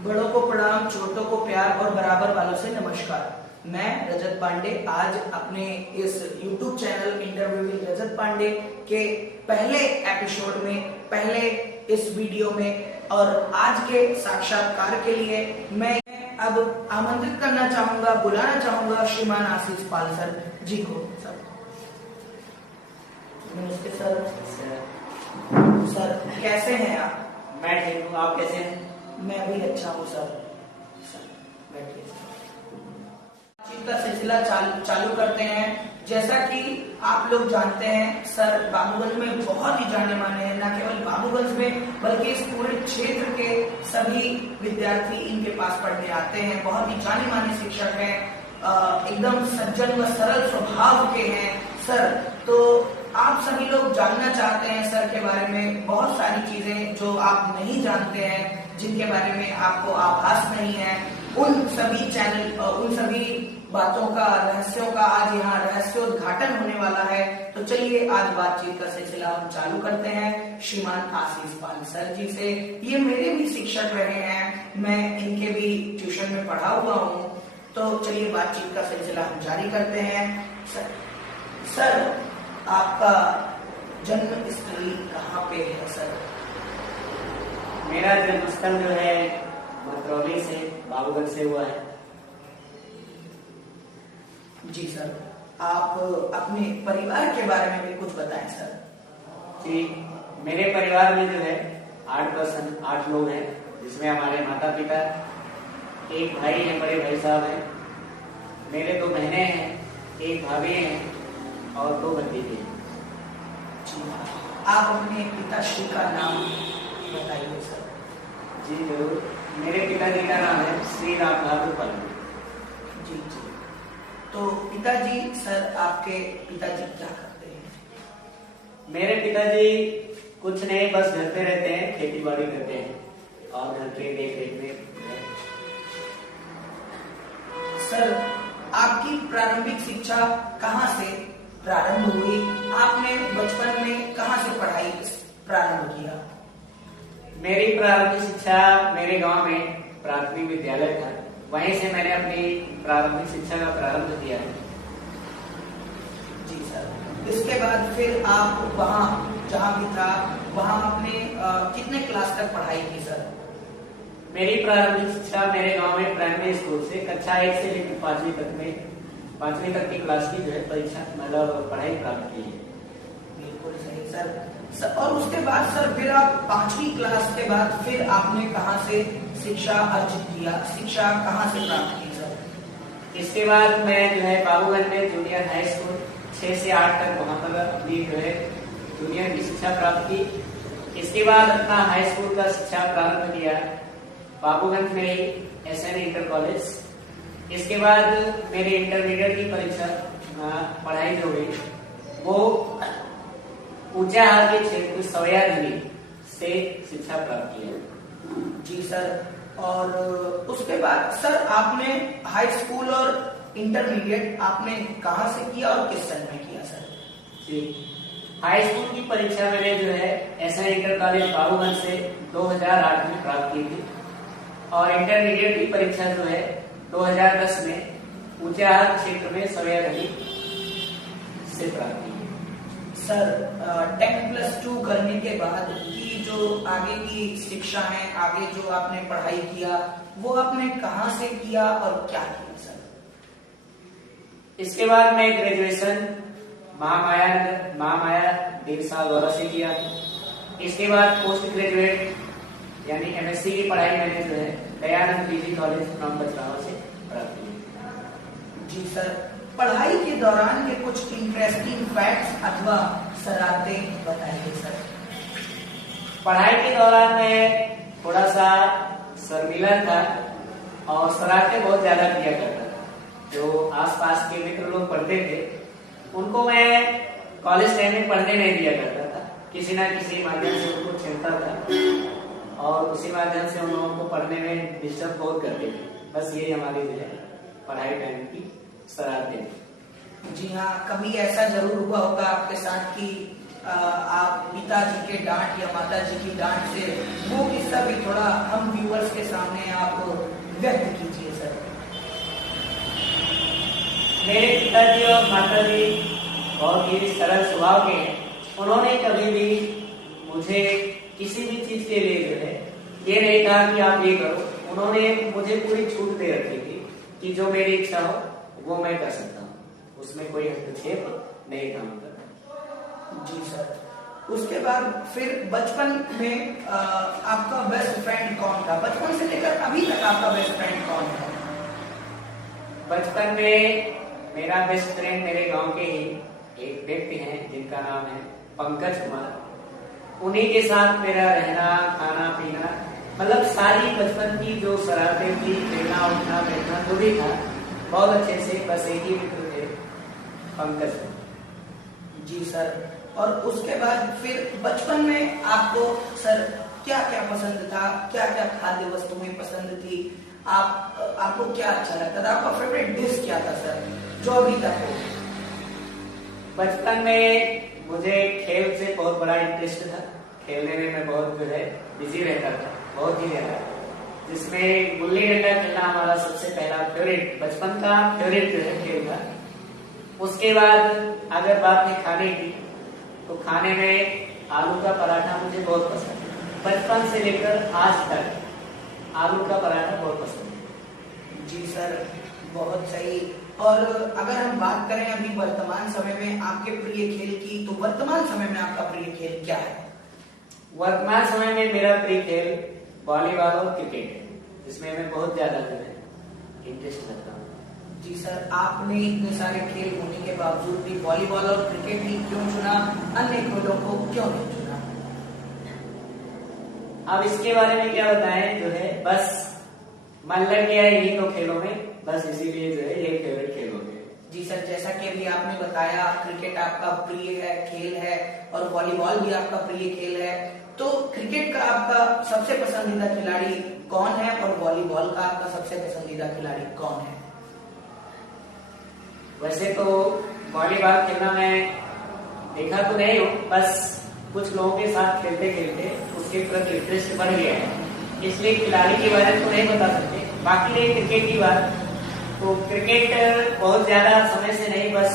बड़ों को प्रणाम, छोटों को प्यार और बराबर वालों से नमस्कार। मैं रजत पांडे आज अपने इस YouTube चैनल इंटरव्यू विद रजत पांडे के पहले एपिसोड में, पहले इस वीडियो में और आज के साक्षात्कार के लिए मैं अब आमंत्रित करना चाहूंगा, बुलाना चाहूंगा श्रीमान आशीष पाल सर जी को। सर नमस्ते सर। सर कैसे हैं आप? मैं ठीक हूँ, आप कैसे हैं? मैं भी अच्छा हूँ सर। बैठिए। बातचीत का सिलसिला चालू करते हैं। जैसा कि आप लोग जानते हैं, सर बाबूगंज में बहुत ही जाने माने हैं। न केवल बाबूगंज में बल्कि इस पूरे क्षेत्र के सभी विद्यार्थी इनके पास पढ़ने आते हैं। बहुत ही जाने माने शिक्षक हैं, एकदम सज्जन व सरल स्वभाव के हैं सर। तो आप सभी लोग जानना चाहते हैं सर के बारे में बहुत सारी चीजें जो आप नहीं जानते हैं, जिनके बारे में आपको आभास नहीं है। उन सभी बातों का, रहस्यों का आज यहाँ रहस्योद्घाटन होने वाला है। तो चलिए आज बातचीत का सिलसिला हम चालू करते हैं श्रीमान आशीष पाल सर जी से। ये मेरे भी शिक्षक रहे हैं, मैं इनके भी ट्यूशन में पढ़ा हुआ हूँ। तो चलिए बातचीत का सिलसिला हम जारी करते हैं। सर आपका जन्म स्थली कहाँ पे है सर? मेरा जन्मस्थल जो है मथुरौली से, बाबूगंज से हुआ है। जी सर, आप अपने परिवार के बारे में भी कुछ बताएं सर। जी, मेरे परिवार में जो है 8 लोग हैं, जिसमें हमारे माता पिता, एक भाई है, बड़े भाई साहब हैं, मेरे 2 बहनें हैं, एक भाभी है और 2 भतीजे हैं। आप अपने पिताश्री का नाम बताइए सर। जी जरूर, मेरे पिताजी का नाम है श्री राम बहादुर पाल। जी जी। तो पिताजी, सर आपके पिताजी क्या करते हैं? मेरे पिताजी कुछ नहीं, बस घर पे रहते हैं, खेती बाड़ी करते हैं और घर के देख रेख में। सर आपकी प्रारंभिक शिक्षा कहाँ से प्रारंभ हुई? आपने बचपन में कहाँ से पढ़ाई प्रारंभ किया? मेरी प्रारंभिक शिक्षा मेरे गांव में प्राथमिक विद्यालय था, वहीं से मैंने अपनी प्रारंभिक शिक्षा का प्रारंभ किया है। जी सर। इसके बाद फिर आप वहाँ जहाँ भी था वहाँ अपने कितने क्लास तक पढ़ाई की सर? मेरी प्रारंभिक शिक्षा मेरे गांव में प्राइमरी स्कूल से कक्षा 1 से लेकर 5वीं तक की क्लास की जो है परीक्षा मतलब पढ़ाई प्राप्त की है। बिल्कुल सही सर। और उसके बाद सर फिर आप 5वीं क्लास के बाद फिर आपने कहाँ से शिक्षा अर्जित किया, शिक्षा कहाँ से प्राप्त की सर? इसके बाद मैं जो है बाबूगंज में जूनियर हाई स्कूल 6 से 8 तक वहाँ पर अपनी जो है जूनियर की शिक्षा प्राप्त की। इसके बाद अपना हाई स्कूल का शिक्षा प्रारंभ किया बाबूगंज में ही SN इंटर कॉलेज। इसके बाद मेरी इंटरमीडिएट की परीक्षा पढ़ाई जो हुई वो ऊंचाहार के क्षेत्र सवैयाधुनी से शिक्षा प्राप्त की। जी सर। और उसके बाद सर आपने हाई स्कूल और इंटरमीडिएट आपने कहाँ से किया और किस सन में किया सर? जी, हाई स्कूल की परीक्षा मैंने जो है SN इंटर कॉलेज बाबूगंज से 2008 में प्राप्त की थी और इंटरमीडिएट की परीक्षा जो है 2010 में ऊंचाहार क्षेत्र में सवैयाधुनी से प्राप्त की। सर 10+2 करने के बाद की जो आगे की शिक्षा है, आगे जो आपने पढ़ाई किया वो आपने कहाँ से किया और क्या किया सर? इसके बाद मैं ग्रेजुएशन महामाया देवसा द्वारा से किया। इसके बाद पोस्ट ग्रेजुएट यानी MSc की पढ़ाई मैंने जो है दयानंद PG कॉलेज बचरावा से प्राप्त की। जी सर। पढ़ाई के दौरान के कुछ इंटरेस्टिंग फैक्ट्स अथवा शरारतें बताइए सर। पढ़ाई के दौरान मैं थोड़ा सा शर्मीला था और शरारतें बहुत ज्यादा किया करता था। जो आसपास के मित्र लोग पढ़ते थे उनको मैं कॉलेज टाइम में पढ़ने नहीं दिया करता था, किसी ना किसी माध्यम से उनको छेड़ता था और उसी माध्यम से उन लोगों को पढ़ने में डिस्टर्ब बहुत करते थे। बस ये हमारी जो है पढ़ाई टाइम की शरारतें। जी हाँ, कभी ऐसा जरूर हुआ होगा आपके साथ कि आप पिताजी के डांट या माताजी की डांट से वो किस्सा भी थोड़ा हम व्यूअर्स के सामने आप व्यक्त कीजिए सर। मेरे पिताजी और माताजी बहुत ही सरल स्वभाव के हैं। उन्होंने कभी भी मुझे किसी भी चीज के लिए जो है ये नहीं कहा कि आप ये करो। उन्होंने मुझे पूरी छूट दे रखी थी कि जो मेरी इच्छा हो वो मैं कर सकता हूँ, उसमें कोई हस्तक्षेप नहीं था उनका। जी सर। उसके बाद फिर बचपन में आपका बेस्ट फ्रेंड कौन था? बचपन से लेकर अभी तक आपका बेस्ट फ्रेंड कौन है? बचपन में मेरा बेस्ट फ्रेंड मेरे गांव के ही एक व्यक्ति हैं जिनका नाम है पंकज कुमार। उन्हीं के साथ मेरा रहना, खाना पीना, मतलब सारी बचपन की जो शरारतें थी, खेलना उठना बैठना जो भी था, बहुत अच्छे से बस एक ही मित्र थे, पंकज। जी सर। और उसके बाद फिर बचपन में आपको सर क्या क्या पसंद था, क्या क्या खाद्य वस्तुएं पसंद थी, आपको क्या अच्छा लगता था, आपका फेवरेट डिश क्या था सर जो अभी तक हो? बचपन में मुझे खेल से बहुत बड़ा इंटरेस्ट था। खेलने में मैं बहुत जो है बिजी रहता था, बहुत ही ज्यादा, जिसमें गुल्ली डंडा खेलना हमारा सबसे पहला फेवरेट, बचपन का फेवरेट जो है खेल था। उसके बाद अगर बात है खाने की, तो खाने में आलू का पराठा मुझे बहुत पसंद है। बचपन से लेकर आज तक आलू का पराठा बहुत पसंद है। जी सर, बहुत सही। और अगर हम बात करें अभी वर्तमान समय में आपके प्रिय खेल की, तो वर्तमान समय में आपका प्रिय खेल क्या है? वर्तमान समय में मेरा प्रिय खेल वॉलीबॉल और क्रिकेट है, जिसमें मैं बहुत ज्यादा जो है इंटरेस्ट रखता हूँ। जी सर, आपने इतने सारे खेल होने के बावजूद भी वॉलीबॉल और क्रिकेट ही क्यों चुना, अन्य खेलों को क्यों नहीं चुना? अब इसके बारे में क्या बताएं, जो है बस मन लग गया है इन्हीं दो खेलों में, बस इसीलिए जो है ये फेवरेट खेल हो गए। जी सर, जैसा कि अभी आपने बताया क्रिकेट आपका प्रिय है खेल है और वॉलीबॉल भी आपका प्रिय खेल है, तो क्रिकेट का आपका सबसे पसंदीदा खिलाड़ी कौन है और वॉलीबॉल का आपका सबसे पसंदीदा खिलाड़ी कौन है? वैसे तो वॉलीबॉल खेलना मैं देखा तो नहीं हूँ, बस कुछ लोगों के साथ खेलते खेलते उसके प्रति इंटरेस्ट बढ़ गया है, इसलिए खिलाड़ी के बारे में तो नहीं बता सकते। बाकी रही क्रिकेट की बात, तो क्रिकेट बहुत ज्यादा समय से नहीं, बस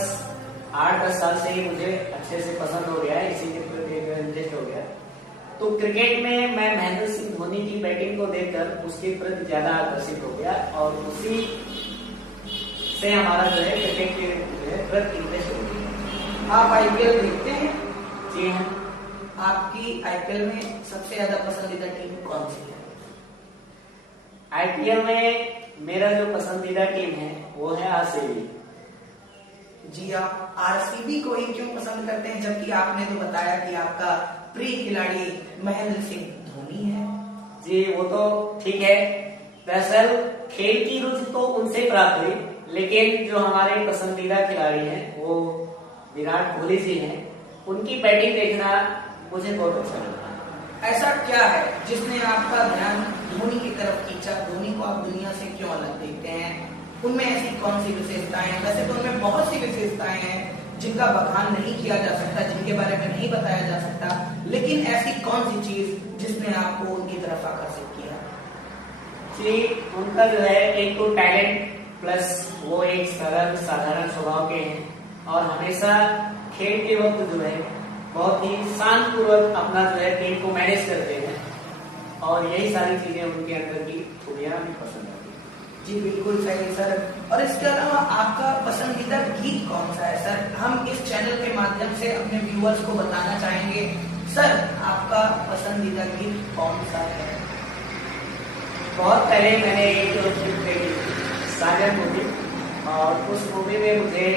8-10 साल से ही मुझे अच्छे से पसंद हो गया है, इसी के प्रति इंटरेस्ट हो गया। तो क्रिकेट में मैं महेंद्र सिंह धोनी की बैटिंग को देखकर उसके प्रति ज्यादा आकर्षित हो गया और उसी से हमारा जो है क्रिकेट के प्रति इंटरेस्ट हो गया। आप आईपीएल देखते हैं? जी हाँ। आपकी आईपीएल में सबसे ज्यादा पसंदीदा टीम कौन सी है? आईपीएल में मेरा जो पसंदीदा टीम है वो है आरसीबी। जी, आप आरसीबी को ही क्यों पसंद करते हैं, जबकि आपने तो बताया कि आपका प्रिय खिलाड़ी महेंद्र सिंह धोनी है? जी वो तो ठीक है, दरअसल खेल की रुचि तो उनसे प्राप्त हुई, लेकिन जो हमारे पसंदीदा खिलाड़ी हैं वो विराट कोहली जी हैं, उनकी बैटिंग देखना मुझे बहुत अच्छा लगता है। ऐसा क्या है जिसने आपका ध्यान धोनी की तरफ खींचा? धोनी को आप दुनिया से क्यों अलग देखते हैं? उनमें ऐसी कौन सी विशेषताएं हैं? वैसे तो उनमें बहुत सी विशेषताएं हैं जिनका बखान नहीं किया जा सकता, जिनके बारे में नहीं बताया जा सकता, लेकिन ऐसी कौन सी चीज जिसने आपको उनकी तरफ आकर्षित किया? जी उनका जो है एक तो टैलेंट, प्लस वो एक सरल साधारण स्वभाव के हैं और हमेशा खेल के वक्त जो है बहुत ही शांत पूर्वक अपना जो है टीम को मैनेज करते हैं और यही सारी चीजें उनके अंदर की खूबियां भी पसंद आती है। जी बिल्कुल सही सर। और इसके अलावा आपका पसंदीदा गीत कौन सा है सर? हम इस चैनल के माध्यम से अपने व्यूअर्स को बताना चाहेंगे, सर आपका पसंदीदा गीत कौन सा है? बहुत पहले मैंने एक फिल्म देखी साजन मूवी, और उस मूवी में मुझे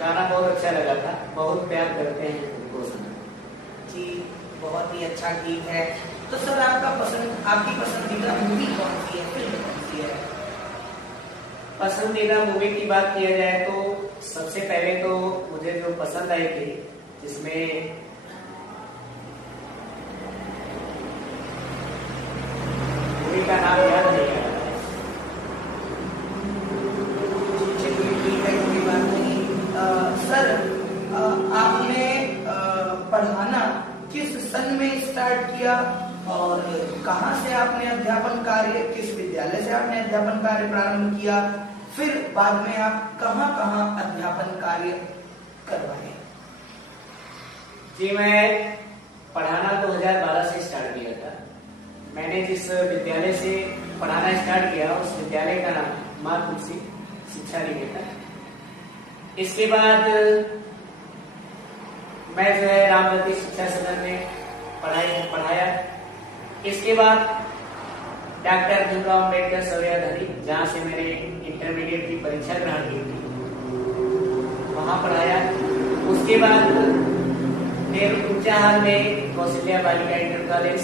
गाना बहुत अच्छा लगा था, बहुत प्यार करते हैं तुमको सुना। जी बहुत ही अच्छा गीत है। तो सर आपकी पसंदीदा मूवी कौन सी है, फिल्म कौन सी है? पसंदीदा मूवी की बात किया जाए तो सबसे पहले तो मुझे जो पसंद आई थी, जिसमें मूवी का नाम याद नहीं आ रहा है। चलिए ठीक है, कोई बात नहीं। सर आपने किया और कहाँ से आपने अध्यापन कार्य, किस विद्यालय से आपने अध्यापन कार्य प्रारंभ किया, फिर बाद में आप कहाँ कहाँ अध्यापन कार्य करवाए? जी, मैं पढ़ाना 2012 से स्टार्ट किया था। मैंने जिस विद्यालय से पढ़ाना स्टार्ट किया उस विद्यालय का नाम माँ तुलसी शिक्षा निकेतन। इसके बाद मैं जो है रामगति शिक्षा सदन में पढ़ाया। इसके बाद डॉक्टर भीमराव अम्बेडकर सवैयाधरी, जहाँ से मैंने इंटरमीडिएट की परीक्षा ग्रहण की थी, वहाँ पढ़ाया। उसके बाद फिर ऊंचाहार में कौशल्या बालिका इंटर कॉलेज,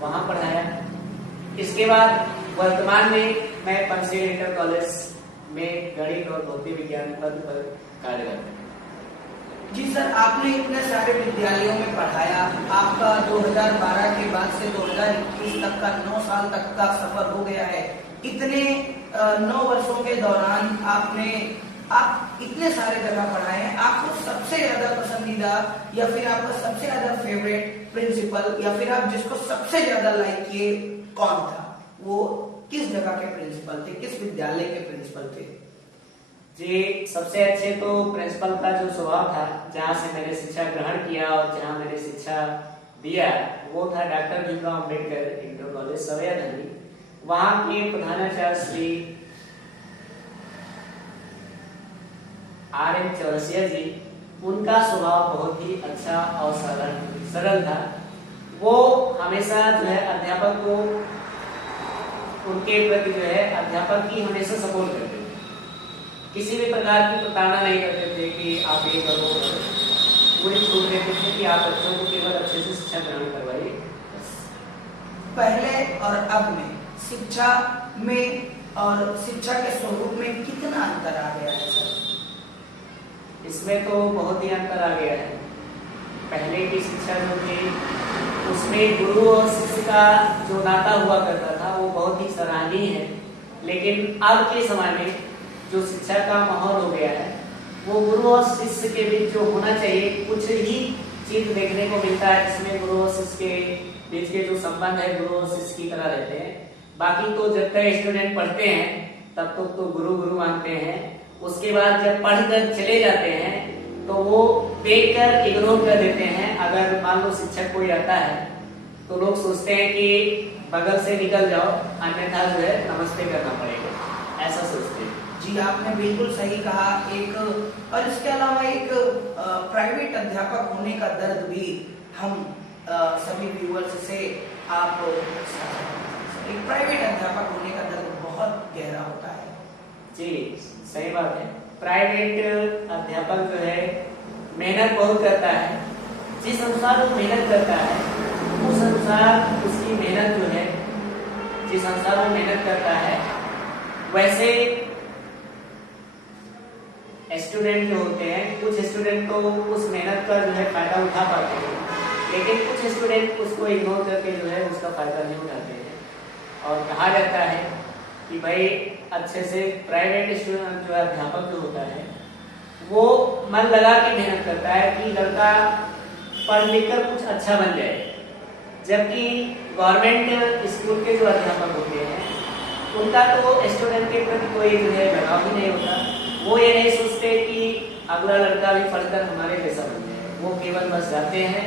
वहाँ पढ़ाया। इसके बाद वर्तमान में मैं पंचशील इंटर कॉलेज में गणित और भौतिक विज्ञान पद पर कार्यरत हूँ। जी सर, आपने इतने सारे विद्यालयों में पढ़ाया। आपका 2012 के बाद से 2021 तक का 9 साल तक का सफर हो गया है। इतने 9 वर्षों के दौरान आप इतने सारे जगह पढ़ाए हैं। आपको सबसे ज्यादा पसंदीदा या फिर आपका सबसे ज्यादा फेवरेट प्रिंसिपल या फिर आप जिसको सबसे ज्यादा लाइक किए कौन था? वो किस जगह के प्रिंसिपल थे, किस विद्यालय के प्रिंसिपल थे? जी, सबसे अच्छे तो प्रिंसिपल का जो स्वभाव था, जहाँ से मैंने शिक्षा ग्रहण किया और जहाँ मैंने शिक्षा दिया, वो था doctor Bhimrao Ambedkar inter college Sawaiyadhari. वहाँ के प्रधानाचार्य श्री R.M. चौरसिया जी, उनका स्वभाव बहुत ही अच्छा और सरल था। वो हमेशा जो है अध्यापक को, उनके प्रति जो है अध्यापक की हमेशा सपोर्ट करते थे। किसी भी प्रकार की प्रताड़ना नहीं करते थे कि आप ये करो, पूरी छूट देते थे कि आप बच्चों को केवल अच्छे से शिक्षा ग्रहण करवाइए। पहले और अब में शिक्षा में और शिक्षा के स्वरूप में कितना अंतर आ गया है सर? इसमें तो बहुत ही अंतर आ गया है। पहले की शिक्षा जो थी उसमें गुरु और शिष्य का जो नाता हुआ करता था वो बहुत ही सराहनीय है, लेकिन अब के समय में जो शिक्षा का माहौल हो गया है वो गुरु और शिष्य के बीच जो होना चाहिए कुछ ही चीज देखने को मिलता है, जिसमें गुरु और शिष्य के बीच के जो संबंध है गुरु और शिष्य की तरह रहते हैं। बाकी तो जब तक स्टूडेंट पढ़ते हैं तब तक तो गुरु गुरु मानते हैं। उसके बाद जब पढ़कर चले जाते हैं तो वो देखकर इग्नोर कर देते हैं। अगर मान लो शिक्षक कोई आता है तो लोग सोचते हैं कि बगल से निकल जाओ, अन्यथा जो है नमस्ते करना पड़ेगा, ऐसा सोचते हैं। जी, आपने बिल्कुल सही कहा। एक और इसके अलावा एक प्राइवेट अध्यापक होने का दर्द भी हम सभी व्यूअर्स से आप, एक प्राइवेट अध्यापक होने का दर्द बहुत गहरा होता है। जी, सही बात है। प्राइवेट अध्यापक जो है मेहनत बहुत करता है। जिस अनुसार वो मेहनत करता है उस अनुसार उसकी मेहनत जो है, जिस अनुसार वो मेहनत करता है वैसे स्टूडेंट जो होते हैं, कुछ स्टूडेंट तो उस मेहनत का जो है फायदा उठा पाते हैं, लेकिन कुछ स्टूडेंट उसको इग्नोर करके जो है उसका फायदा नहीं उठाते हैं। और कहा जाता है कि भाई अच्छे से प्राइवेट स्टूडेंट जो है अध्यापक जो होता है वो मन लगा के मेहनत करता है कि लड़का पढ़ लिख कर कुछ अच्छा बन जाए, जबकि गवर्नमेंट स्कूल के जो अध्यापक होते हैं उनका तो स्टूडेंट के प्रति कोई जो है लगाव ही नहीं होता। वो ये नहीं सोचते कि अगला लड़का भी पढ़कर हमारे जैसा बन जाए। वो केवल बस जाते हैं,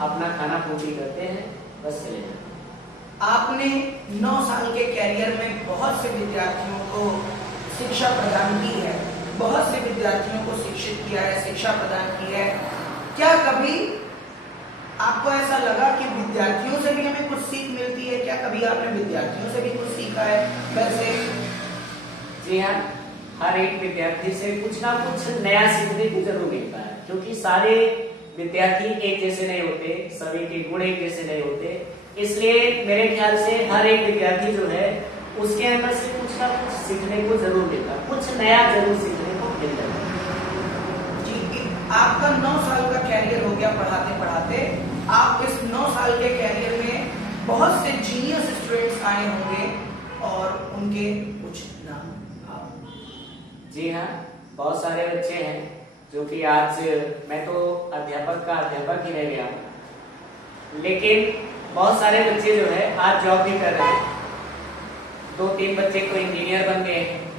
अपना खाना पूर्ति करते हैं, बस चले जाते हैं। आपने 9 साल के कैरियर में बहुत से विद्यार्थियों को शिक्षा प्रदान की है, बहुत से विद्यार्थियों को शिक्षित किया है, शिक्षा प्रदान की है। क्या कभी आपको ऐसा लगा कि विद्यार्थियों से भी हमें कुछ सीख मिलती है? क्या कभी आपने विद्यार्थियों से भी कुछ सीखा है? वैसे जी हाँ, हर एक विद्यार्थी से कुछ ना कुछ नया सीखने को जरूर मिलता है, क्योंकि सारे विद्यार्थी एक जैसे नहीं होते, सभी के गुण एक जैसे नहीं होते। इसलिए मेरे ख्याल से हर एक विद्यार्थी जो है उसके अंदर से कुछ ना कुछ सीखने को जरूर मिलता है, कुछ नया जरूर सीखने को मिलता है। जी, आपका 9 साल का कैरियर हो गया पढ़ाते पढ़ाते। आप इस 9 साल के कैरियर में बहुत से जीनियस स्टूडेंट्स आए होंगे और उनके कुछ नाम आप? जी हाँ, बहुत सारे बच्चे हैं जो कि आज मैं तो अध्यापक का अध्यापक ही रह गया हूँ, लेकिन बहुत सारे बच्चे जो है आज जॉब भी कर रहे हैं। 2-3 बच्चे तो इंजीनियर बन गए हैं,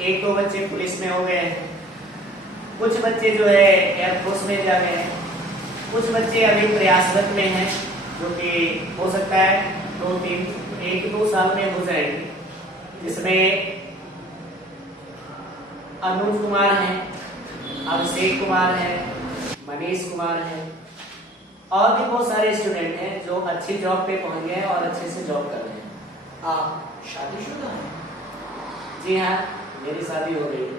1-2 बच्चे पुलिस में हो गए हैं, कुछ बच्चे जो है एयरफोर्स में जा गए हैं, कुछ बच्चे अभी प्रयासरत में हैं, जो कि हो सकता है 1-2 साल में हो जाएगी, जिसमें अनुज कुमार हैं, अभिषेक कुमार हैं, मनीष कुमार हैं और भी बहुत सारे स्टूडेंट हैं जो अच्छी जॉब पे पहुंच गए हैं और अच्छे से जॉब कर रहे हैं। आप शादीशुदा हैं? जी हाँ, मेरी शादी हो गई है।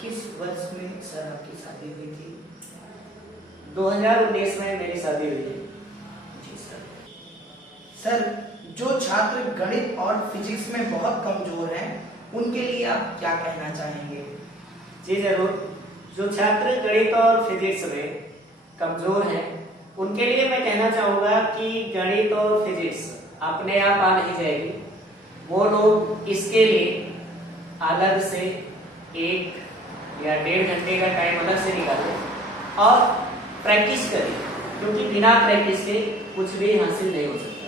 किस वर्ष में सर आपकी शादी हुई थी? 2019 में मेरी शादी हुई है। जी सर। सर, जो छात्र गणित और फिजिक्स में बहुत कमजोर हैं, उनके लिए आप क्या कहना चाहेंगे? जी जरूर। जो छात्र गणित और फिजिक्स में कमजोर हैं, उनके लिए मैं कहना चाहूंगा कि गणित और फिजिक्स अपने आप आ नहीं जाएगी। वो लोग इसके लिए अलग से 1 या 1.5 घंटे का टाइम अलग से निकालें और प्रैक्टिस करें, क्योंकि बिना प्रैक्टिस के कुछ भी हासिल नहीं हो सकता।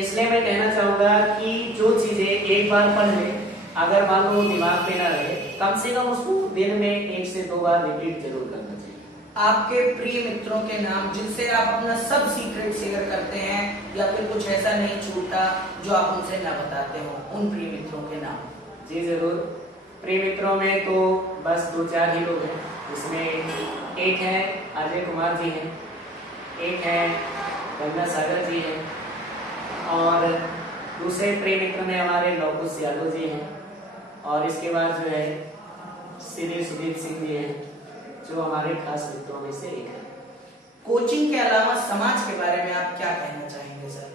इसलिए मैं कहना चाहूंगा कि जो चीजें एक बार पढ़ लें, अगर मान लो दिमाग में ना रहे, कम से कम उसको दिन में 1 से 2 बार रिपीट जरूर करना चाहिए। आपके प्रिय मित्रों के नाम जिनसे आप अपना सब सीक्रेट शेयर करते हैं, या फिर कुछ ऐसा नहीं छूटा जो आप उनसे ना बताते हो, उन प्रिय मित्रों के नाम? जी जरूर। प्रिय मित्रों में तो बस 2-4 ही लोग हैं, जिसमें एक है अजय कुमार जी हैं, एक है गंगा सागर जी हैं और दूसरे प्रिय मित्र में हमारे लौकुश यादव जी हैं और इसके बाद जो है श्री सुदीप सिंह जी हैं, जो हमारे खास मित्रों में से एक है। कोचिंग के अलावा समाज के बारे में आप क्या कहना चाहेंगे सर?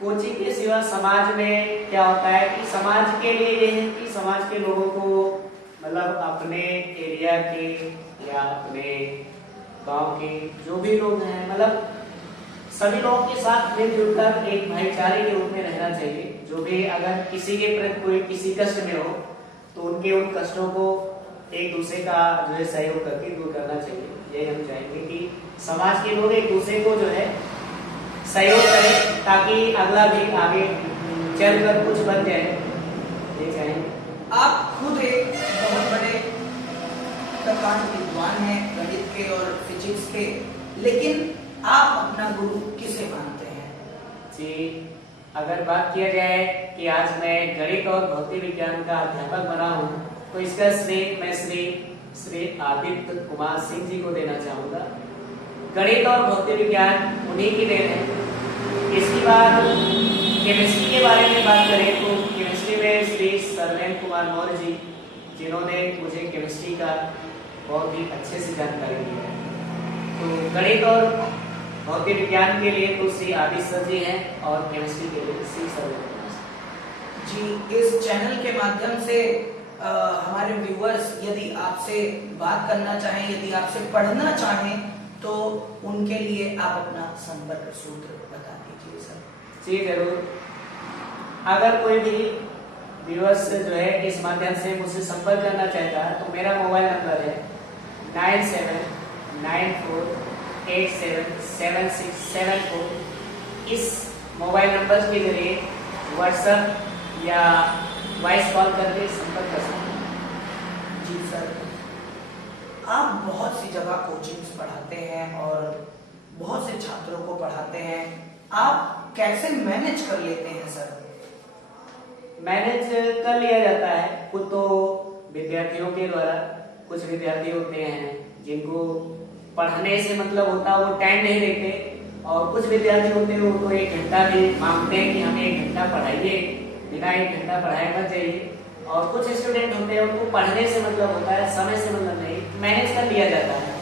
कोचिंग के सिवा समाज में क्या होता है कि समाज के लिए ये है कि समाज के लोगों को, मतलब अपने एरिया के या अपने गांव के जो भी लोग हैं, मतलब सभी लोगों के साथ मिलजुल कर एक भाईचारे के रूप में रहना चाहिए। जो भी अगर किसी के प्रति कोई किसी कष्ट में हो तो उनके उन कष्टों को एक दूसरे का जो है सहयोग करके दूर करना चाहिए। यही हम चाहेंगे कि समाज के लोग एक दूसरे को जो है सहयोग करें, ताकि अगला भी आगे चलकर कुछ बन जाए, ये चाहेंगे। आप खुद एक बहुत बड़े प्रकांड विद्वान हैं गणित के और फिजिक्स के, लेकिन आप अपना गुरु किसे मानते हैं? जी, अगर बात किया जाए कि आज मैं गणित और भौतिक विज्ञान का अध्यापक बना हूँ, तो इसका श्रेय मैं श्री आदित्य कुमार सिंह जी को देना चाहूंगा। गणित और भौतिक विज्ञान उन्हीं की देन है। इसके बाद केमिस्ट्री के बारे में बात करें तो केमिस्ट्री में श्री सरलेन कुमार मौर्य जी, जिन्होंने मुझे केमिस्ट्री का बहुत ही अच्छे से जानकारी दी है। तो गणित और भौतिक विज्ञान के लिए तो श्री आदित्य सर जी हैं और केमिस्ट्री के लिए श्री सरलेन कुमार जी। इस चैनल के माध्यम से हमारे व्यूअर्स यदि आपसे बात करना चाहें, यदि आपसे पढ़ना चाहें, तो उनके लिए आप अपना संपर्क सूत्र बता दीजिए सर। जी जरूर। अगर कोई भी व्यूअर्स जो है इस माध्यम से मुझसे संपर्क करना चाहता है तो मेरा मोबाइल नंबर है 9794877674। इस मोबाइल नंबर के जरिए व्हाट्सएप या वॉइस कॉल करके संपर्क कर सकते हैं। जी सर, आप बहुत सी जगह कोचिंग्स पढ़ाते हैं और बहुत से छात्रों को पढ़ाते हैं, आप कैसे मैनेज कर लेते हैं सर? मैनेज कर लिया जाता है कुछ तो विद्यार्थियों के द्वारा। कुछ विद्यार्थी होते हैं जिनको पढ़ने से मतलब होता है, वो टाइम नहीं देते, और कुछ विद्यार्थी होते हैं वो तो 1 घंटा भी मांगते हैं कि हमें 1 घंटा पढ़ाइए, बिना 1 घंटा पढ़ाए मत जाइए। और कुछ स्टूडेंट होते हैं उनको पढ़ने से मतलब होता है, समय से मतलब नहीं। मैनेज कर लिया जाता है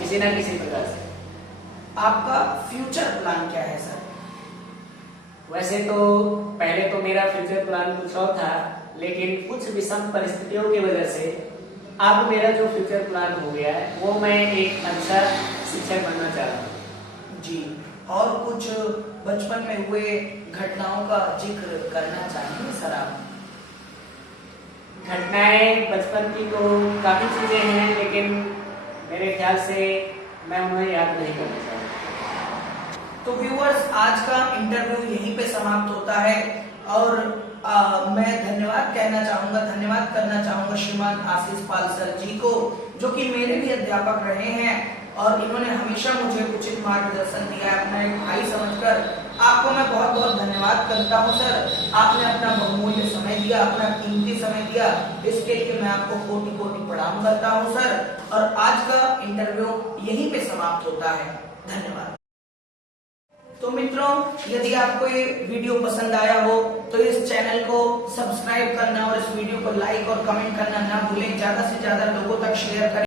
किसी ना किसी प्रकार से। आपका फ्यूचर प्लान क्या है सर? वैसे तो पहले तो मेरा फ्यूचर प्लान कुछ और था, लेकिन कुछ विषम परिस्थितियों की वजह से अब मेरा जो फ्यूचर प्लान हो गया है वो मैं एक अच्छा शिक्षक बनना चाह रहा हूँ। जी, और कुछ बचपन में हुए घटनाओं का जिक्र करना चाहेंगे सर आप? घटनाएं बचपन की तो काफी चीजें हैं, लेकिन मेरे ख्याल से मैं उन्हें याद नहीं करना चाहता। तो व्यूअर्स, आज का इंटरव्यू यहीं पे समाप्त होता है और मैं धन्यवाद करना चाहूंगा श्रीमान आशीष पाल सर जी को, जो कि मेरे भी अध्यापक रहे हैं और इन्होंने हमेशा मुझे उचित मार्गदर्शन दिया है अपना एक भाई समझकर। आपको मैं बहुत बहुत धन्यवाद करता हूं सर, आपने अपना बहुमूल्य समय दिया, अपना कीमती समय दिया, इसके लिए मैं आपको कोटि कोटि प्रणाम करता हूं सर। और आज का इंटरव्यू यहीं पे समाप्त होता है। धन्यवाद। तो मित्रों, यदि आपको ये वीडियो पसंद आया हो तो इस चैनल को सब्सक्राइब करना और इस वीडियो को लाइक और कमेंट करना ना भूलें। ज्यादा से ज्यादा लोगों तक शेयर करें।